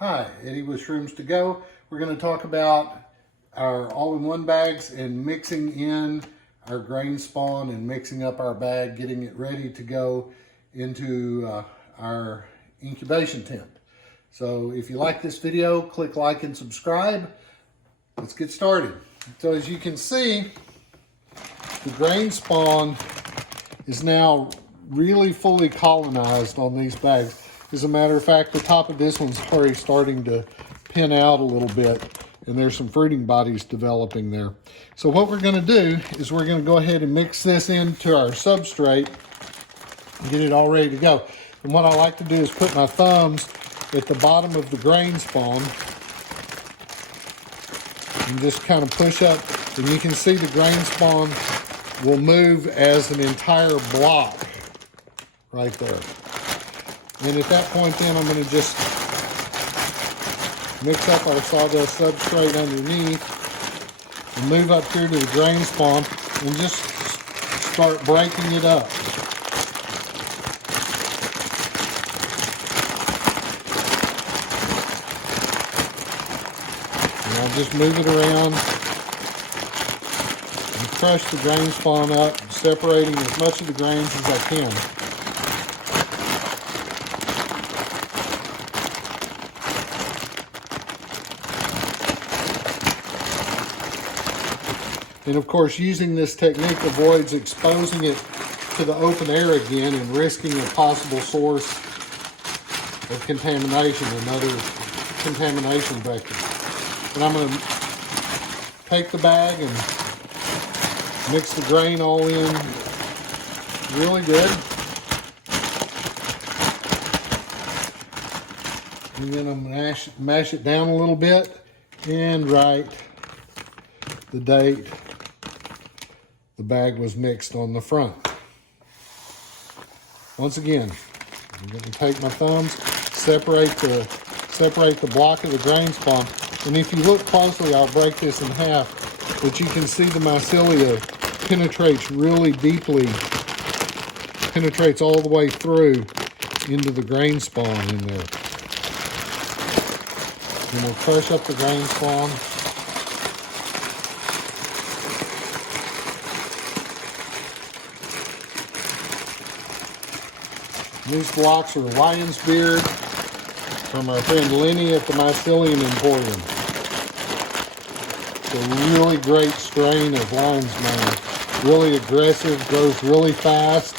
Hi, Eddie with Shrooms to Go. We're going to talk about our all-in-one bags and mixing in our grain spawn and mixing up our bag, getting it ready to go into our incubation tent. So if you like this video, click like and subscribe. Let's get started. So as you can see, the grain spawn is now really fully colonized on these bags. As a matter of fact, the top of this one's already starting to pin out a little bit, and there's some fruiting bodies developing there. So what we're going to do is we're going to go ahead and mix this into our substrate and get it all ready to go. And what I like to do is put my thumbs at the bottom of the grain spawn and just kind of push up, and you can see the grain spawn will move as an entire block right there. And at that point then, I'm going to just mix up our sawdust substrate underneath and move up here to the grain spawn and just start breaking it up. And I'll just move it around and crush the grain spawn up, separating as much of the grains as I can. And of course, using this technique avoids exposing it to the open air again and risking a possible source of contamination, another contamination vector. And I'm going to take the bag and mix the grain all in really good. And then I'm going to mash it down a little bit and write the date the bag was mixed on the front. Once again, I'm going to take my thumbs, separate the block of the grain spawn, and if you look closely, I'll break this in half, but you can see the mycelia penetrates really deeply, penetrates all the way through into the grain spawn in there. And we'll crush up the grain spawn. These blocks are lion's beard from our friend Lenny at the Mycelium Emporium. It's a really great strain of lion's mane. Really aggressive, grows really fast.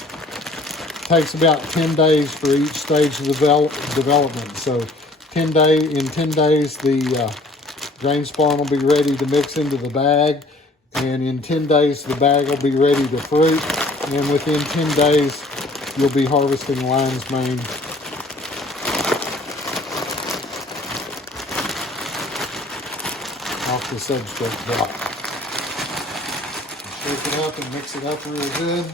Takes about 10 days for each stage of development. So in 10 days, the grain spawn will be ready to mix into the bag. And in 10 days, the bag will be ready to fruit. And within 10 days, you'll be harvesting lion's mane. Off the substrate block. Shake it up and mix it up real good.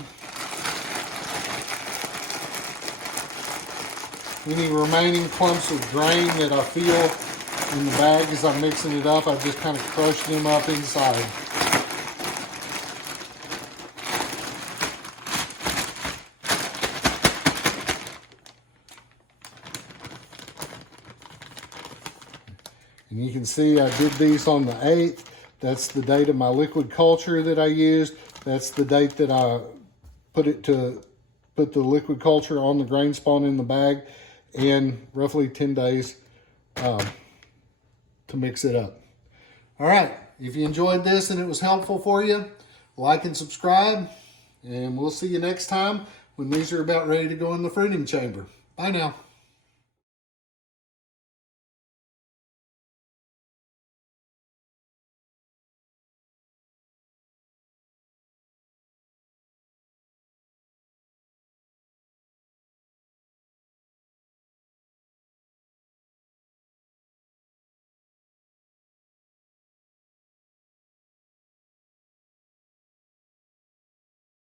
Any remaining clumps of grain that I feel in the bag as I'm mixing it up, I just kind of crush them up inside. And you can see I did these on the 8th. That's the date of my liquid culture that I used. That's the date that I put the liquid culture on the grain spawn in the bag, and roughly 10 days to mix it up. All right, if you enjoyed this and it was helpful for you, like and subscribe, and we'll see you next time when these are about ready to go in the fruiting chamber. Bye now.